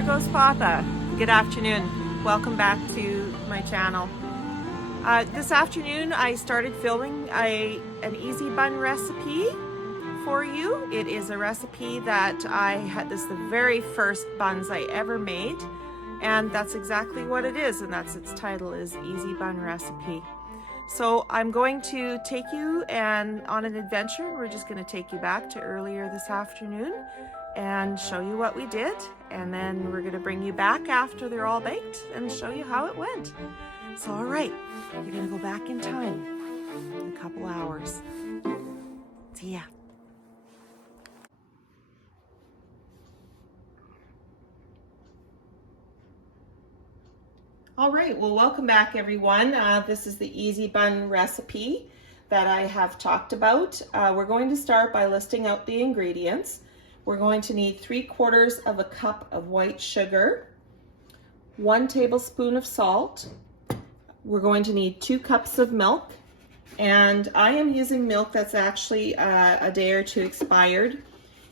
there goes Papa. Good afternoon. Welcome back to my channel. This afternoon I started filming an easy bun recipe for you. It is a recipe that this is the very first buns I ever made, and that's exactly what it is, and that's its title, is Easy Bun Recipe. So I'm going to take you on an adventure. We're just going to take you back to earlier this afternoon and show you what we did, and then we're going to bring you back after they're all baked and show you how it went. So all right, you're going to go back in time in a couple hours. See ya. All right, well, welcome back everyone. This is the Easy Bun recipe that I have talked about. We're going to start by listing out the ingredients. We're going to need 3/4 of a cup of white sugar, 1 tablespoon of salt. We're going to need 2 cups of milk, and I am using milk that's actually a day or two expired.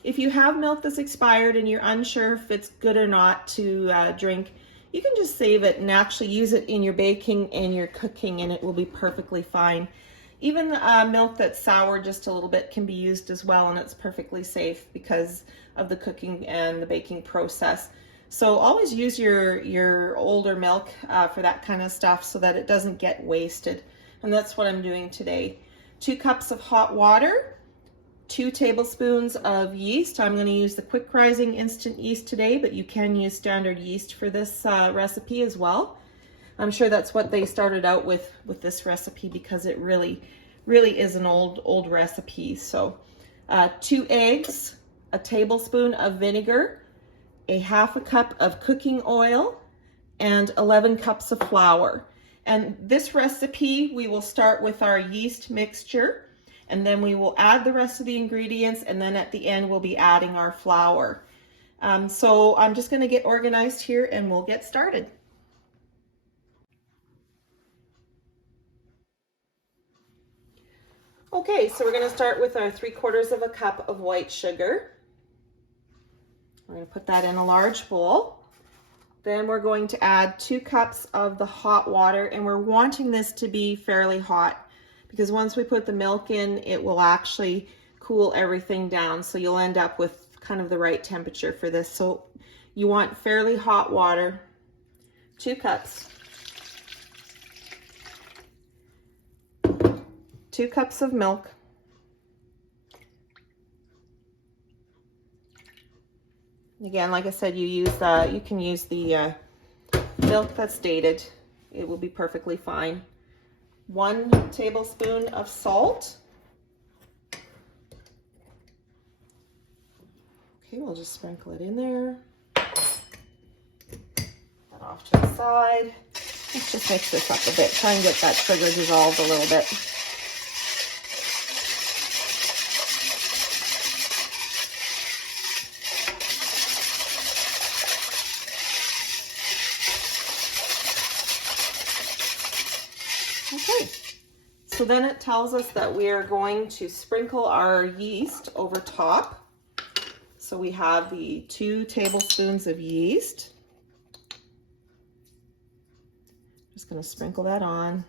If you have milk that's expired and you're unsure if it's good or not to drink, you can just save it and actually use it in your baking and your cooking, and it will be perfectly fine. Even milk that's sour just a little bit can be used as well, and it's perfectly safe because of the cooking and the baking process. So always use your older milk for that kind of stuff so that it doesn't get wasted. And that's what I'm doing today. 2 cups of hot water, 2 tablespoons of yeast. I'm going to use the quick rising instant yeast today, but you can use standard yeast for this recipe as well. I'm sure that's what they started out with this recipe, because it really is an old recipe. So 2 eggs, a tablespoon of vinegar, a 1/2 cup of cooking oil, and 11 cups of flour. And this recipe, we will start with our yeast mixture, and then we will add the rest of the ingredients, and then at the end we'll be adding our flour. So I'm just going to get organized here and we'll get started. Okay, so we're going to start with our 3/4 of a cup of white sugar. We're going to put that in a large bowl. Then we're going to add 2 cups of the hot water, and we're wanting this to be fairly hot, because once we put the milk in, it will actually cool everything down. So you'll end up with kind of the right temperature for this. So you want fairly hot water, 2 cups. 2 cups of milk. Again, like I said, you can use the milk that's dated. It will be perfectly fine. 1 tablespoon of salt. Okay, we'll just sprinkle it in there. Put that off to the side. Let's just mix this up a bit. Try and get that sugar dissolved a little bit. Okay, so then it tells us that we are going to sprinkle our yeast over top. So we have the 2 tablespoons of yeast. Just going to sprinkle that on.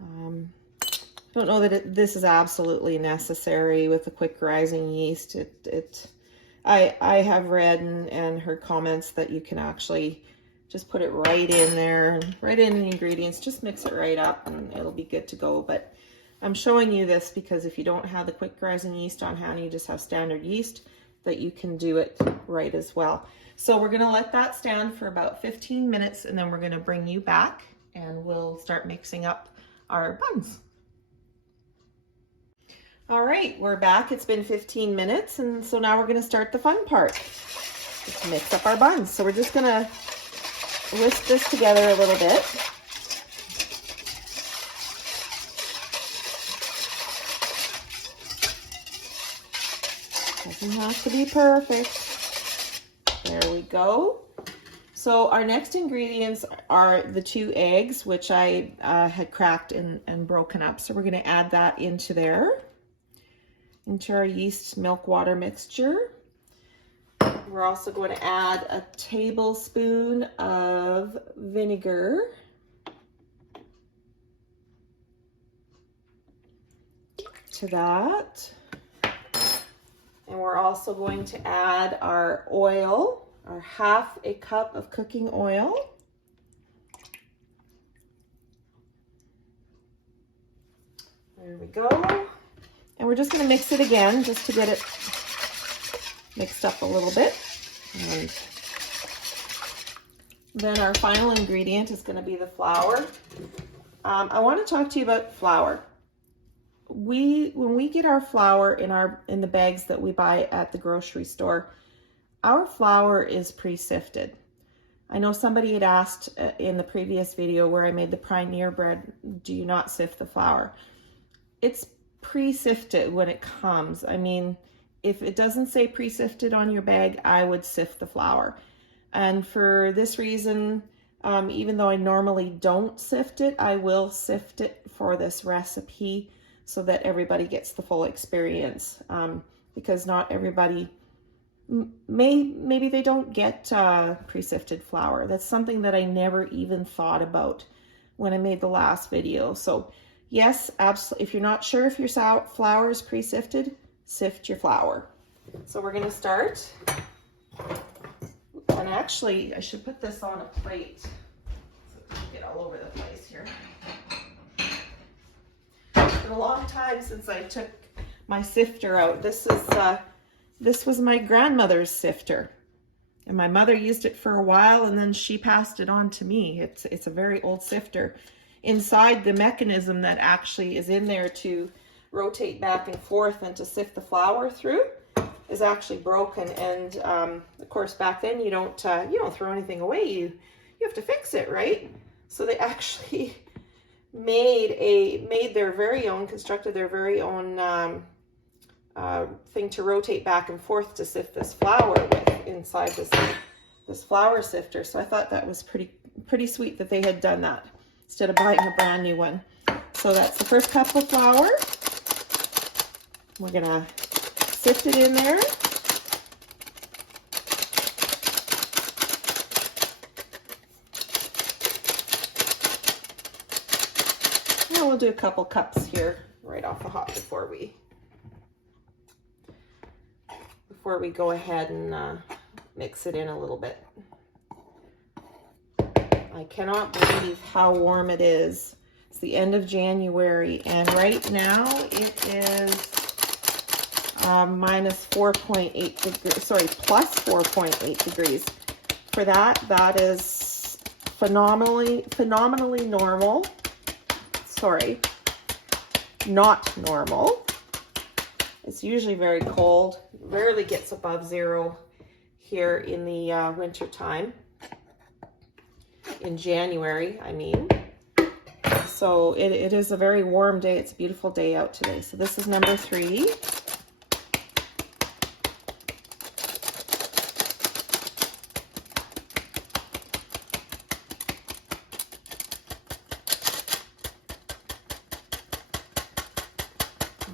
I don't know that this is absolutely necessary with the quick rising yeast. I have read and heard comments that you can actually just put it right in there, right in the ingredients, just mix it right up and it'll be good to go. But I'm showing you this because if you don't have the quick rising yeast on hand, you just have standard yeast, that you can do it right as well. So we're gonna let that stand for about 15 minutes, and then we're gonna bring you back and we'll start mixing up our buns. All right, we're back. It's been 15 minutes, and so now we're gonna start the fun part. Let's mix up our buns. So we're just gonna whisk this together a little bit. Doesn't have to be perfect. There we go. So our next ingredients are the 2 eggs, which I had cracked and broken up. So we're going to add that into there, into our yeast milk water mixture. We're also going to add a tablespoon of vinegar. To that. And we're also going to add our oil, our half a cup of cooking oil. There we go. And we're just going to mix it again just to get it mixed up a little bit. And then our final ingredient is going to be the flour. I want to talk to you about flour. When we get our flour in the bags that we buy at the grocery store, our flour is pre-sifted. I know somebody had asked in the previous video where I made the Pioneer bread, do you not sift the flour? It's pre-sifted when it comes. I mean, if it doesn't say pre-sifted on your bag, I would sift the flour. And for this reason, even though I normally don't sift it, I will sift it for this recipe so that everybody gets the full experience. Because not everybody, maybe they don't get pre-sifted flour. That's something that I never even thought about when I made the last video. So yes, absolutely. If you're not sure if your flour is pre-sifted, sift your flour. So we're going to start. And actually, I should put this on a plate so it doesn't get all over the place here. It's been a long time since I took my sifter out. This was my grandmother's sifter. And my mother used it for a while and then she passed it on to me. It's a very old sifter. Inside the mechanism that actually is in there to rotate back and forth and to sift the flour through is actually broken. And of course back then you don't throw anything away. You have to fix it, right? So they actually constructed their very own thing to rotate back and forth to sift this flour with inside this flour sifter. So I thought that was pretty sweet that they had done that instead of buying a brand new one. So that's the first cup of flour. We're gonna sift it in there. And we'll do a couple cups here right off the hop before we go ahead and mix it in a little bit. I cannot believe how warm it is. It's the end of January, and right now it is minus 4.8 degrees, sorry, plus 4.8 degrees. For that is phenomenally normal. Sorry, not normal. It's usually very cold. It rarely gets above zero here in the winter time. In January, I mean. So it is a very warm day. It's a beautiful day out today. So this is number 3.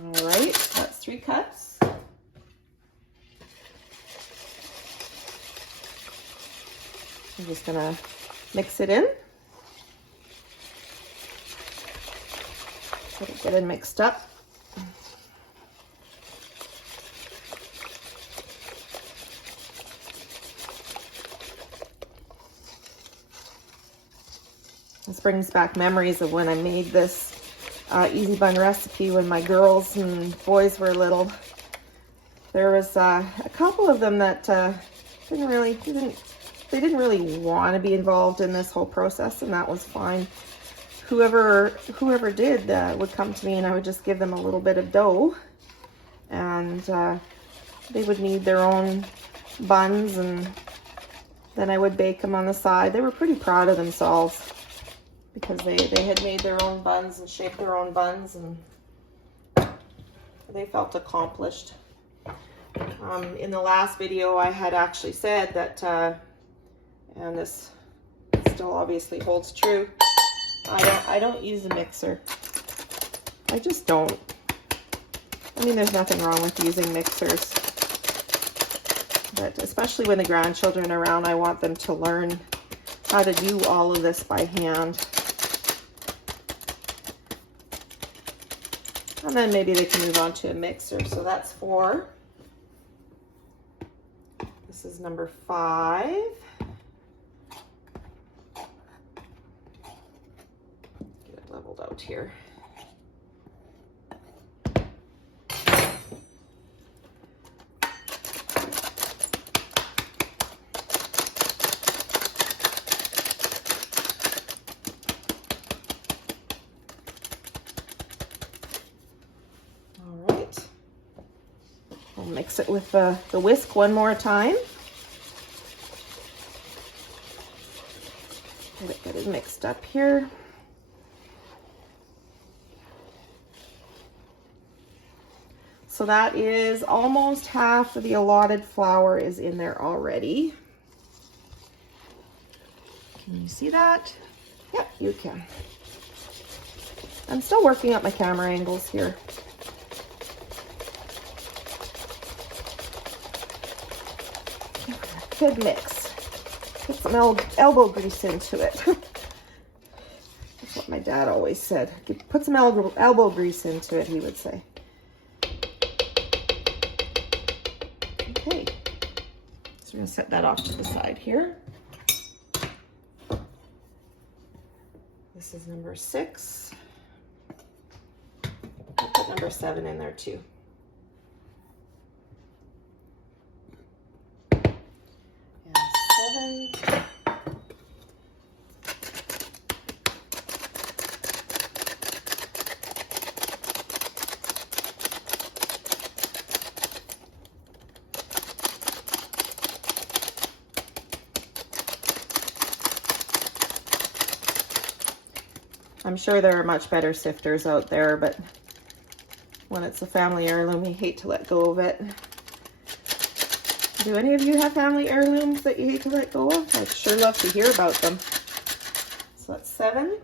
All right, that's 3 cups. I'm just gonna mix it in. Get it mixed up. This brings back memories of when I made this easy bun recipe when my girls and boys were little. There was a couple of them that didn't really want to be involved in this whole process, and that was fine. Whoever did would come to me, and I would just give them a little bit of dough, and they would knead their own buns, and then I would bake them on the side. They were pretty proud of themselves because they had made their own buns and shaped their own buns, and they felt accomplished. In the last video, I had actually said that, and this still obviously holds true, I don't use a mixer. I just don't. I mean, there's nothing wrong with using mixers, But especially when the grandchildren are around, I want them to learn how to do all of this by hand. And then maybe they can move on to a mixer. So that's 4. This is number 5. Get it leveled out here. Mix it with the whisk one more time. Get it mixed up here. So that is almost half of the allotted flour is in there already. Can you see that? Yep, you can. I'm still working up my camera angles here. Good mix. Put some elbow grease into it. That's what my dad always said. Put some elbow grease into it, he would say. Okay. So we're going to set that off to the side here. This is number 6. I'll put number 7 in there too. I'm sure there are much better sifters out there, but when it's a family heirloom, you hate to let go of it. Do any of you have family heirlooms that you hate to let go of? I'd sure love to hear about them. So that's 7.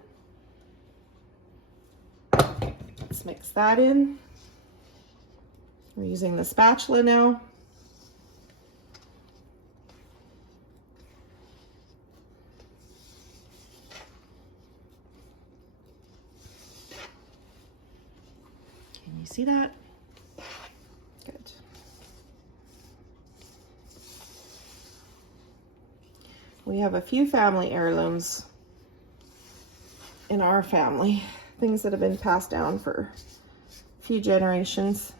Let's mix that in. We're using the spatula now. Can you see that? Good. We have a few family heirlooms in our family, things that have been passed down for a few generations.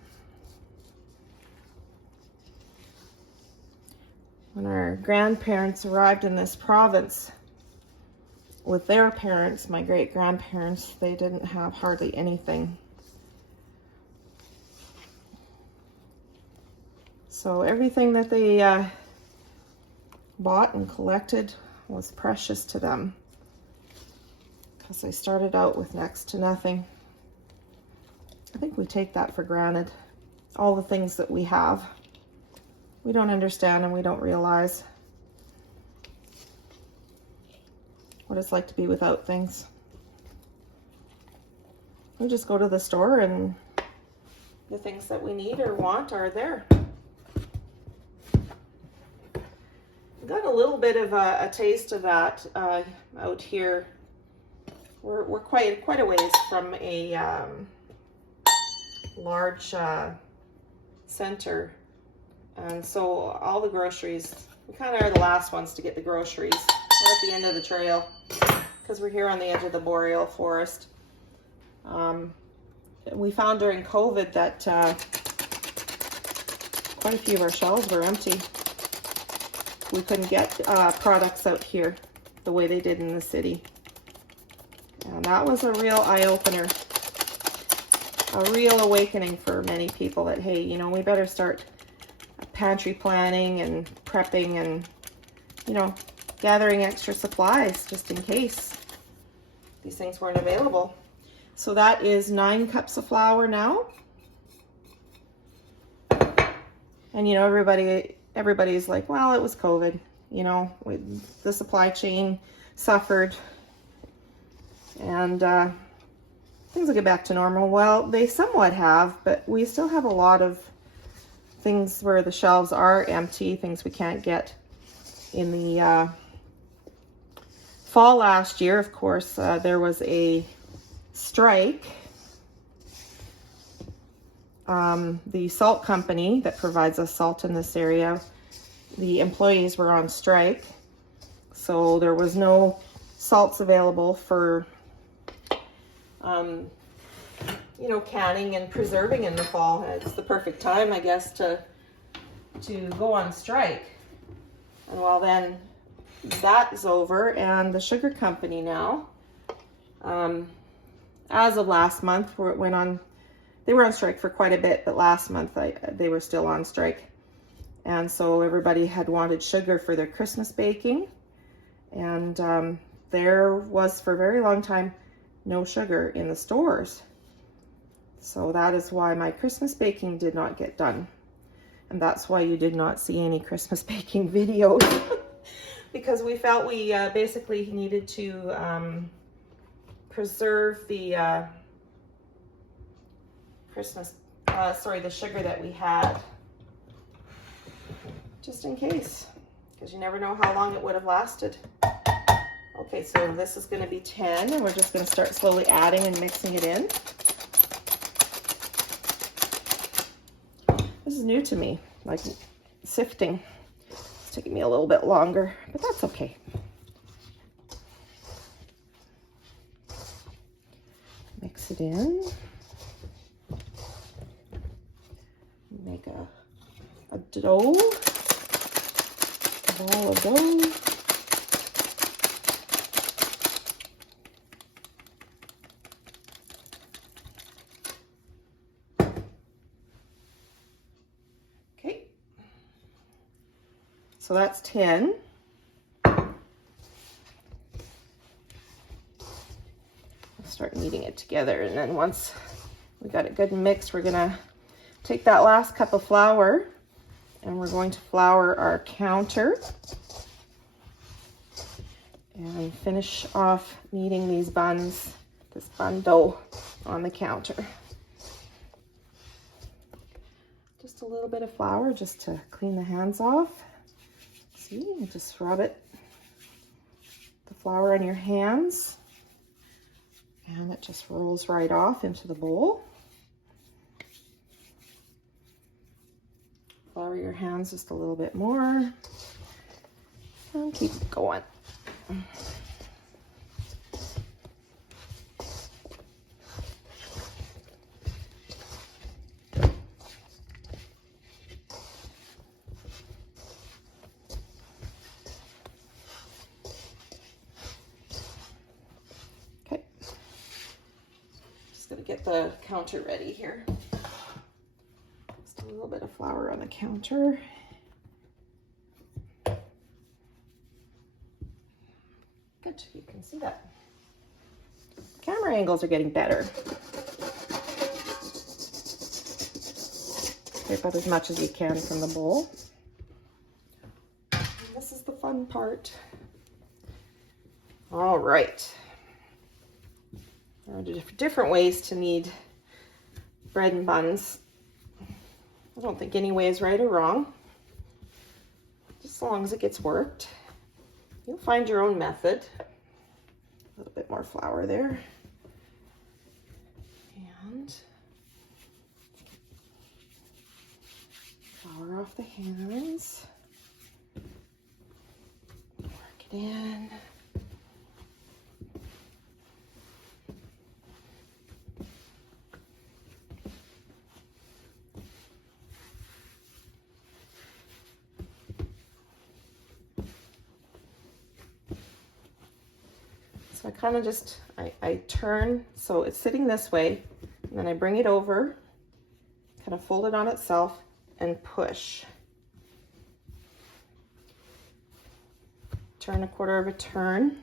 When our grandparents arrived in this province with their parents, my great-grandparents, they didn't have hardly anything. So everything that they bought and collected was precious to them because they started out with next to nothing. I think we take that for granted. All the things that we have, we don't understand and we don't realize what it's like to be without things. We just go to the store and the things that we need or want are there. Got a little bit of a taste of that out here. We're quite a ways from a large center, and so all the groceries, we kind of are the last ones to get the groceries. We're at the end of the trail because we're here on the edge of the boreal forest. We found during COVID that quite a few of our shelves were empty. We couldn't get products out here the way they did in the city. And that was a real eye-opener, a real awakening for many people that, hey, you know, we better start pantry planning and prepping and, you know, gathering extra supplies just in case these things weren't available. So that is 9 cups of flour now. And, you know, everybody's like, well, it was COVID, you know, the supply chain suffered and things will get back to normal. Well, they somewhat have, but we still have a lot of things where the shelves are empty, things we can't get in the fall last year. Of course, there was a strike. The salt company that provides us salt in this area, the employees were on strike, so there was no salts available for you know, canning and preserving in the fall. It's the perfect time, I guess, to go on strike. And well, then that is over, and the sugar company now, as of last month, they were on strike for quite a bit, but last month they were still on strike. And so everybody had wanted sugar for their Christmas baking, and there was for a very long time no sugar in the stores. So that is why my Christmas baking did not get done. And that's why you did not see any Christmas baking videos. Because we felt we basically needed to preserve the the sugar that we had, just in case, because you never know how long it would have lasted. Okay, so this is going to be 10, and we're just going to start slowly adding and mixing it in. This is new to me, like sifting. It's taking me a little bit longer, but that's okay. Mix it in. Make a dough, a ball of dough. Okay, so that's 10. I'll start kneading it together, and then once we got it good and mixed, we're gonna take that last cup of flour and we're going to flour our counter and finish off kneading these buns, this bun dough on the counter. Just a little bit of flour just to clean the hands off. See, you just rub it, the flour on your hands, and it just rolls right off into the bowl. Flour your hands just a little bit more and keep going. Okay, just gonna get the counter ready here. A little bit of flour on the counter. Good, you can see that. Camera angles are getting better. Scrape up as much as you can from the bowl. And this is the fun part. All right. There are different ways to knead bread and buns. I don't think any way is right or wrong, just as long as it gets worked. You'll find your own method. A little bit more flour there. And flour off the hands. Work it in. So I kind of just, I turn, so it's sitting this way, and then I bring it over, kind of fold it on itself, and push. Turn a quarter of a turn,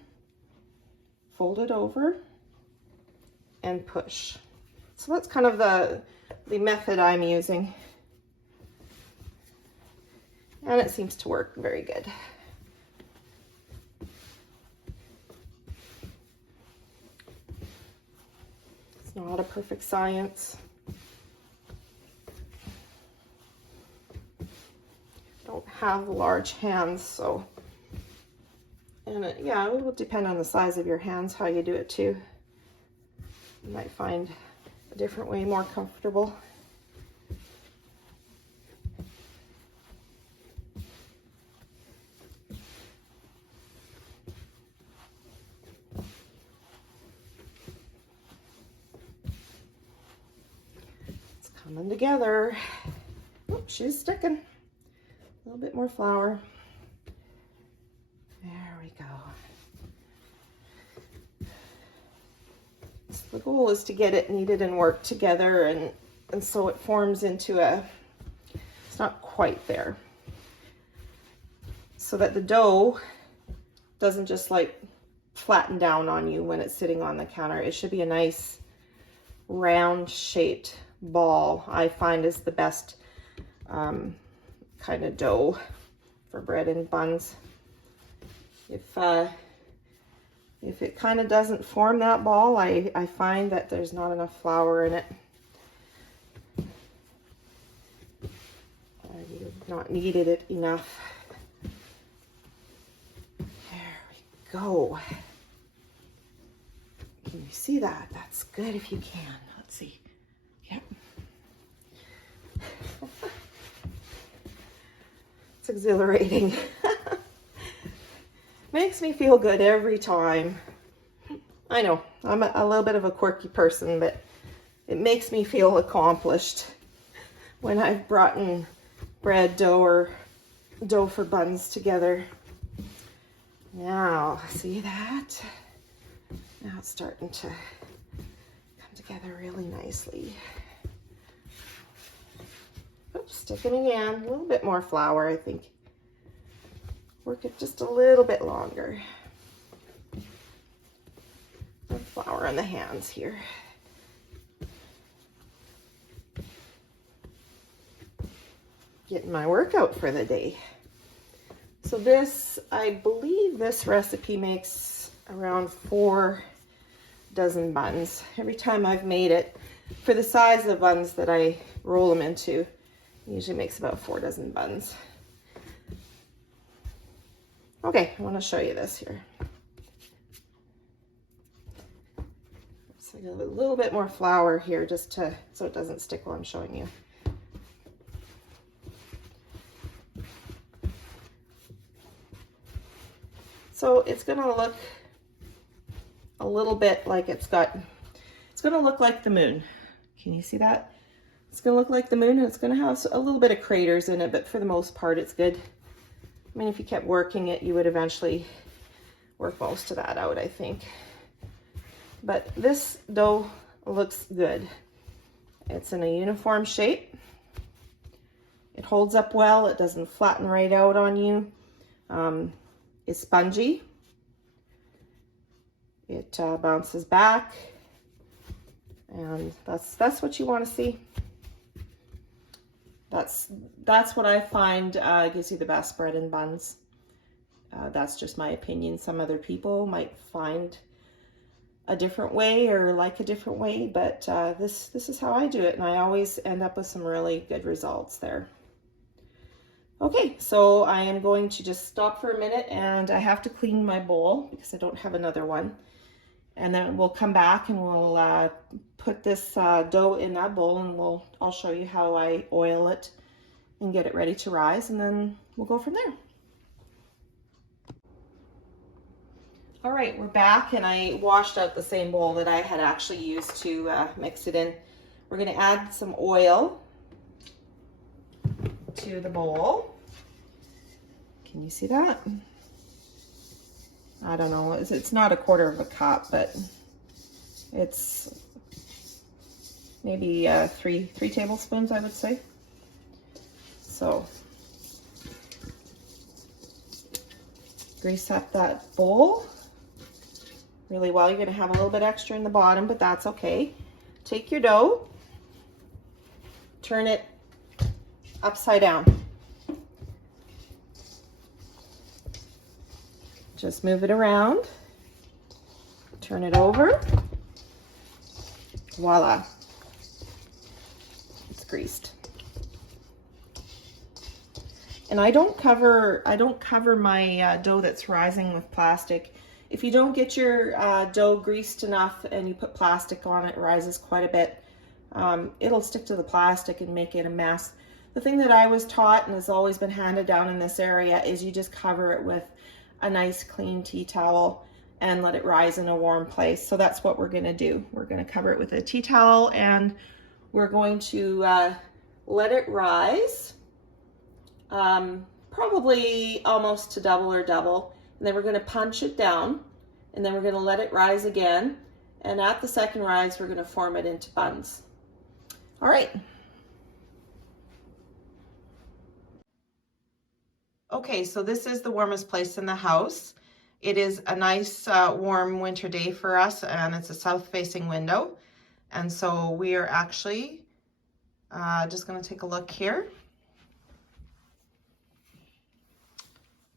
fold it over, and push. So that's kind of the method I'm using. And it seems to work very good. Not a perfect science. have large hands, so, and yeah, it will depend on the size of your hands how you do it too. You might find a different way more comfortable. It's coming together. Oh, she's sticking. A little bit more flour. There we go. So the goal is to get it kneaded and worked together, and so it forms into a, it's not quite there. So that the dough doesn't just like flatten down on you when it's sitting on the counter. It should be a nice round shaped ball, I find is the best kind of dough for bread and buns. If it kind of doesn't form that ball, I find that there's not enough flour in it. I've not kneaded it enough. There we go. Can you see that? That's good if you can. Let's see. Yep. It's exhilarating. Makes me feel good every time. I know, I'm a little bit of a quirky person, but it makes me feel accomplished when I've brought in bread dough or dough for buns together. Now, see that? Now it's starting to come together really nicely. Oops, sticking again. A little bit more flour, I think. Work it just a little bit longer. More flour on the hands here. Getting my workout for the day. So this, I believe this recipe makes around 4 dozen buns. Every time I've made it, for the size of buns that I roll them into, it usually makes about 4 dozen buns. Okay, I want to show you this here. So I got a little bit more flour here just to, so it doesn't stick while I'm showing you. So it's going to look a little bit like it's going to look like the moon. Can you see that? It's going to look like the moon, and it's going to have a little bit of craters in it, but for the most part it's good. I mean, if you kept working it, you would eventually work most of that out, I think. But this dough looks good. It's in a uniform shape. It holds up well. It doesn't flatten right out on you. It's spongy. It bounces back. And that's what you want to see. That's what I find gives you the best bread and buns. That's just my opinion. Some other people might find a different way or like a different way, but this is how I do it, and I always end up with some really good results there. Okay, so I am going to just stop for a minute, and I have to clean my bowl because I don't have another one. And then we'll come back and we'll put this dough in that bowl, and I'll show you how I oil it and get it ready to rise, and then we'll go from there. All right, we're back, and I washed out the same bowl that I had actually used to mix it in. We're going to add some oil to the bowl. Can you see that? I don't know, it's not a 1/4 of a cup, but it's maybe 3 tablespoons, I would say. So grease up that bowl really well. You're going to have a little bit extra in the bottom, but that's okay. Take your dough, turn it upside down. Just move it around, turn it over, voila, it's greased. And I don't cover my dough that's rising with plastic. If you don't get your dough greased enough and you put plastic on it, it rises quite a bit. It'll stick to the plastic and make it a mess. The thing that I was taught and has always been handed down in this area is you just cover it with a nice clean tea towel and let it rise in a warm place. So that's what we're gonna do. We're gonna cover it with a tea towel and we're going to let it rise, probably almost to double or double. And then we're gonna punch it down and then we're gonna let it rise again. And at the second rise, we're gonna form it into buns. All right. Okay, so this is the warmest place in the house. It is a nice warm winter day for us and it's a south-facing window. And so we are actually just gonna take a look here.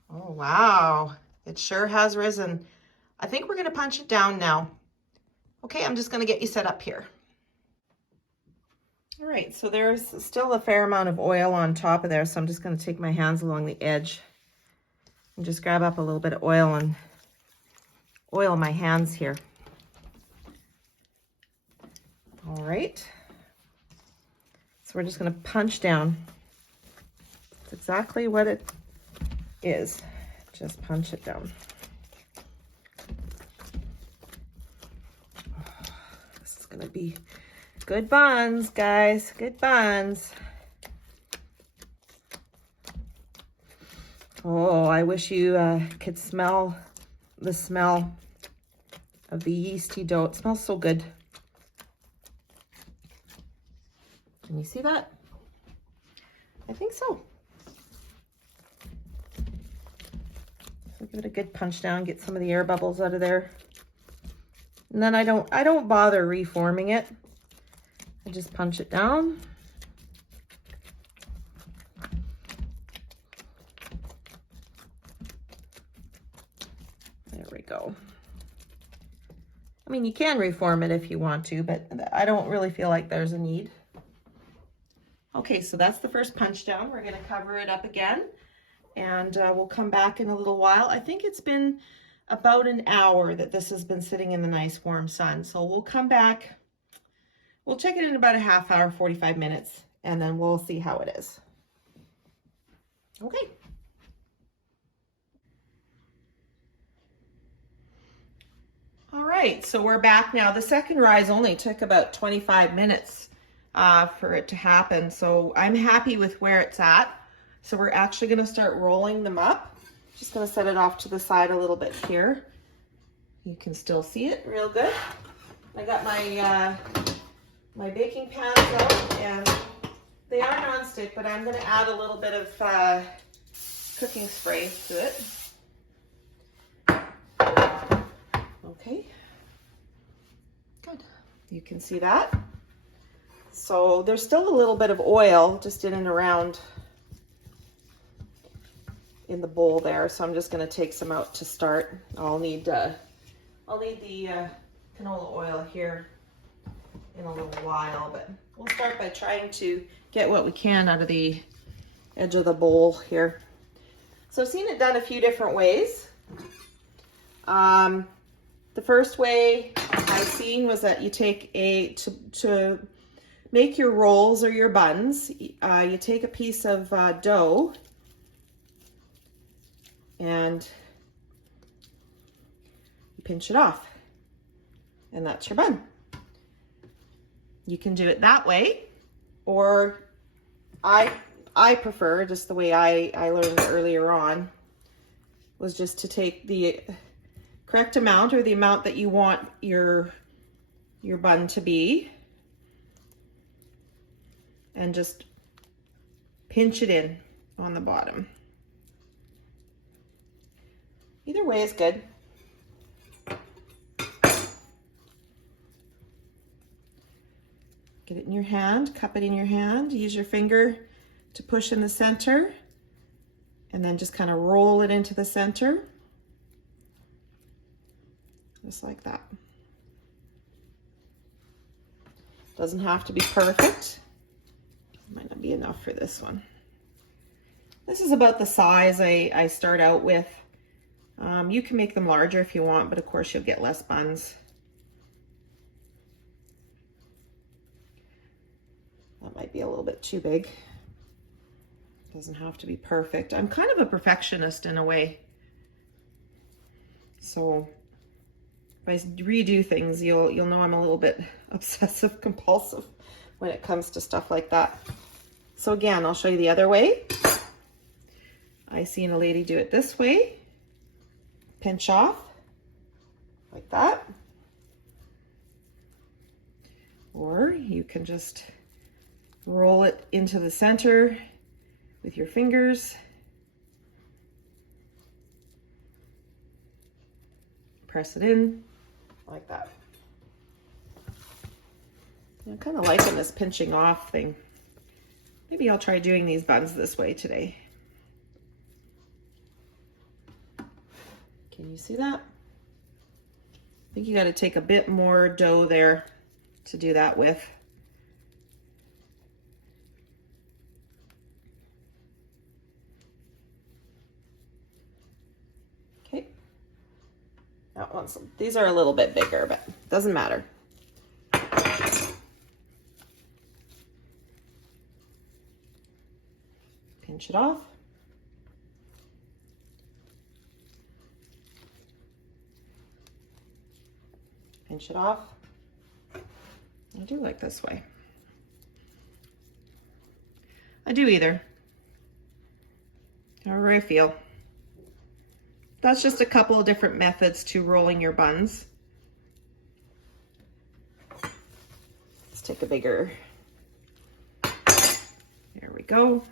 Oh, wow, it sure has risen. I think we're gonna punch it down now. Okay, I'm just gonna get you set up here. All right, so there's still a fair amount of oil on top of there, so I'm just gonna take my hands along the edge and just grab up a little bit of oil and oil my hands here. All right, so we're just gonna punch down. That's exactly what it is. Just punch it down. This is gonna be good buns, guys, good buns. Oh, I wish you could smell the smell of the yeasty dough. It smells so good. Can you see that? I think so. So give it a good punch down, get some of the air bubbles out of there. And then I don't bother reforming it. I just punch it down. There we go. I mean, you can reform it if you want to, but I don't really feel like there's a need. Okay, so that's the first punch down. We're gonna cover it up again and we'll come back in a little while. I think it's been about an hour that this has been sitting in the nice warm sun. So we'll come back, we'll check it in about a half hour, 45 minutes, and then we'll see how it is. Okay. All right, so we're back now. The second rise only took about 25 minutes for it to happen. So I'm happy with where it's at. So we're actually gonna start rolling them up. Just gonna set it off to the side a little bit here. You can still see it real good. I got my my baking pans out and they are non-stick, but I'm gonna add a little bit of cooking spray to it. Okay, good. You can see that. So there's still a little bit of oil just in and around in the bowl there. So I'm just gonna take some out to start. I'll need the canola oil here in a little while, but we'll start by trying to get what we can out of the edge of the bowl here. So I've seen it done a few different ways. The first way I've seen was that you take to make your rolls or your buns, you take a piece of dough and you pinch it off, and that's your bun. You can do it that way, or I prefer, just the way I learned earlier on, was just to take the correct amount, or the amount that you want your bun to be, and just pinch it in on the bottom. Either way is good. Get it in your hand, cup it in your hand, use your finger to push in the center, and then just kind of roll it into the center. Just like that. Doesn't have to be perfect. Might not be enough for this one. This is about the size I start out with. You can make them larger if you want, but of course you'll get less buns. That might be a little bit too big. Doesn't have to be perfect. I'm kind of a perfectionist in a way. So if I redo things, you'll know I'm a little bit obsessive compulsive when it comes to stuff like that. So again, I'll show you the other way. I seen a lady do it this way. Pinch off like that. Or you can just roll it into the center with your fingers. Press it in like that. I'm kind of liking this pinching off thing. Maybe I'll try doing these buns this way today. Can you see that? I think you got to take a bit more dough there to do that with. Okay. That one's, these are a little bit bigger, but doesn't matter. Pinch it off. Pinch it off. I do like this way. I do either. However I feel. That's just a couple of different methods to rolling your buns. Let's take a bigger. There we go.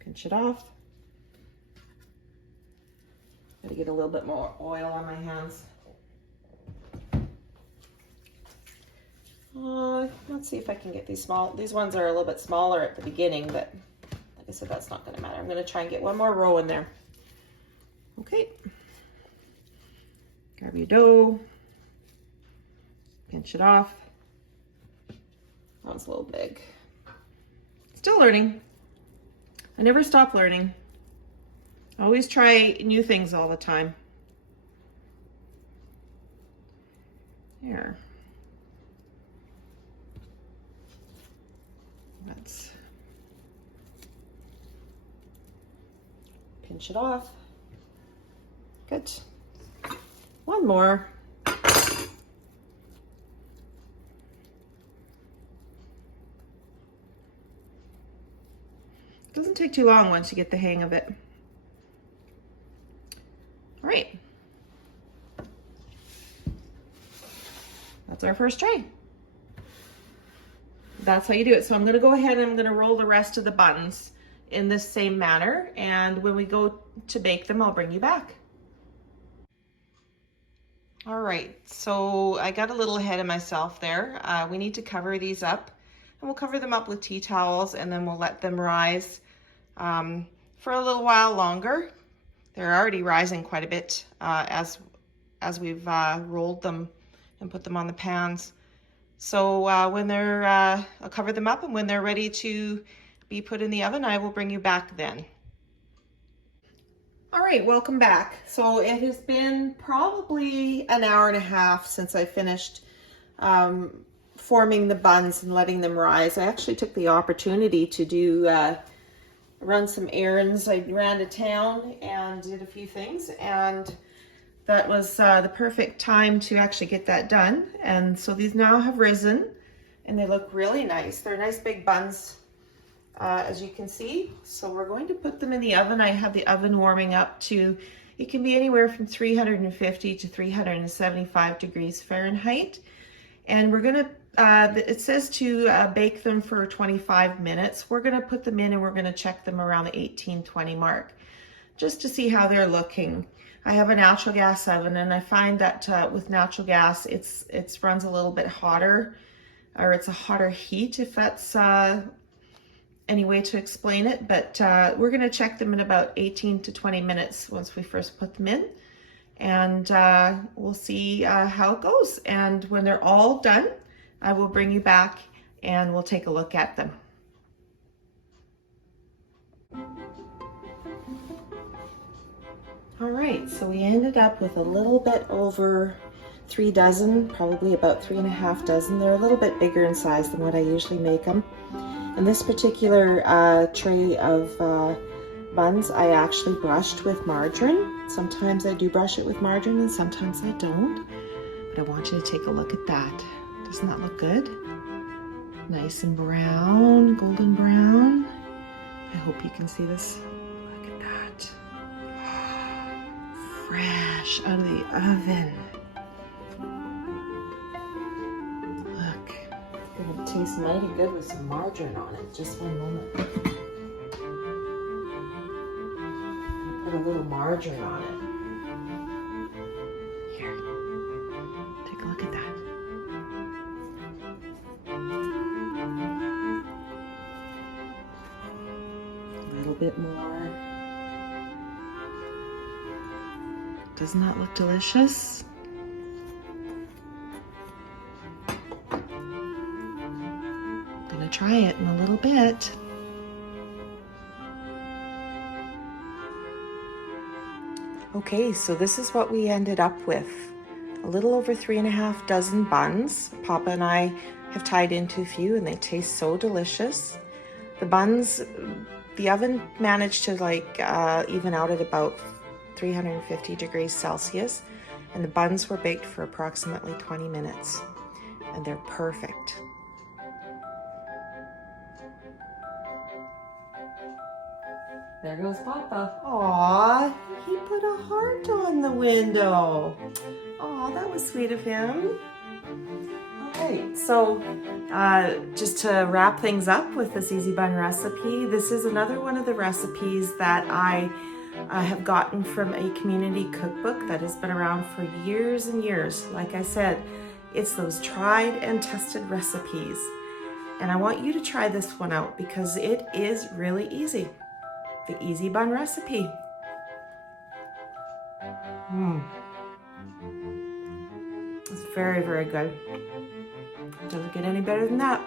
Pinch it off. Gotta get a little bit more oil on my hands. Let's see if I can get these small. These ones are a little bit smaller at the beginning, but like I said, that's not gonna matter. I'm gonna try and get one more row in there. Okay. Grab your dough. Pinch it off. That one's a little big. Still learning. I never stop learning. I always try new things all the time. There. Let's pinch it off. Good. One more. Doesn't take too long once you get the hang of it. All right. That's our first tray. That's how you do it. So I'm gonna go ahead and I'm gonna roll the rest of the buns in this same manner. And when we go to bake them, I'll bring you back. All right, so I got a little ahead of myself there. We need to cover these up, and we'll cover them up with tea towels, and then we'll let them rise for a little while longer. They're already rising quite a bit as we've rolled them and put them on the pans. So when they're, I'll cover them up, and when they're ready to be put in the oven, I will bring you back then. All right, welcome back. So it has been probably an hour and a half since I finished forming the buns and letting them rise. I actually took the opportunity to do run some errands. I ran to town and did a few things, and that was the perfect time to actually get that done. And so these now have risen, and they look really nice. They're nice big buns, as you can see. So we're going to put them in the oven. I have the oven warming up to, it can be anywhere from 350 to 375 degrees Fahrenheit. And we're gonna, it says to bake them for 25 minutes. We're gonna put them in and we're gonna check them around the 18-20 mark, just to see how they're looking. I have a natural gas oven, and I find that with natural gas, it runs a little bit hotter, or it's a hotter heat, if that's any way to explain it. But we're gonna check them in about 18 to 20 minutes once we first put them in, and we'll see how it goes. And when they're all done, I will bring you back and we'll take a look at them. All right, so we ended up with a little bit over 3 dozen, probably about 3.5 dozen. They're a little bit bigger in size than what I usually make them. And this particular tray of buns, I actually brushed with margarine. Sometimes I do brush it with margarine and sometimes I don't. But I want you to take a look at that. Doesn't that look good? Nice and brown, golden brown. I hope you can see this. Look at that. Fresh out of the oven. Look, it would taste mighty good with some margarine on it. Just one moment. Put a little margarine on it. Here, take a look at that. A little bit more. Doesn't that look delicious? I'm gonna try it in a little bit. Okay, so this is what we ended up with. A little over 3.5 dozen buns. Papa and I have tied into a few and they taste so delicious. The buns, the oven managed to even out at about 350 degrees Celsius, and the buns were baked for approximately 20 minutes, and they're perfect. There goes Papa. Aw, he put a heart on the window. Aw, that was sweet of him. All right, so just to wrap things up with this easy bun recipe, this is another one of the recipes that I have gotten from a community cookbook that has been around for years and years. Like I said, it's those tried and tested recipes. And I want you to try this one out because it is really easy. The easy bun recipe. It's very, very good. Doesn't get any better than that.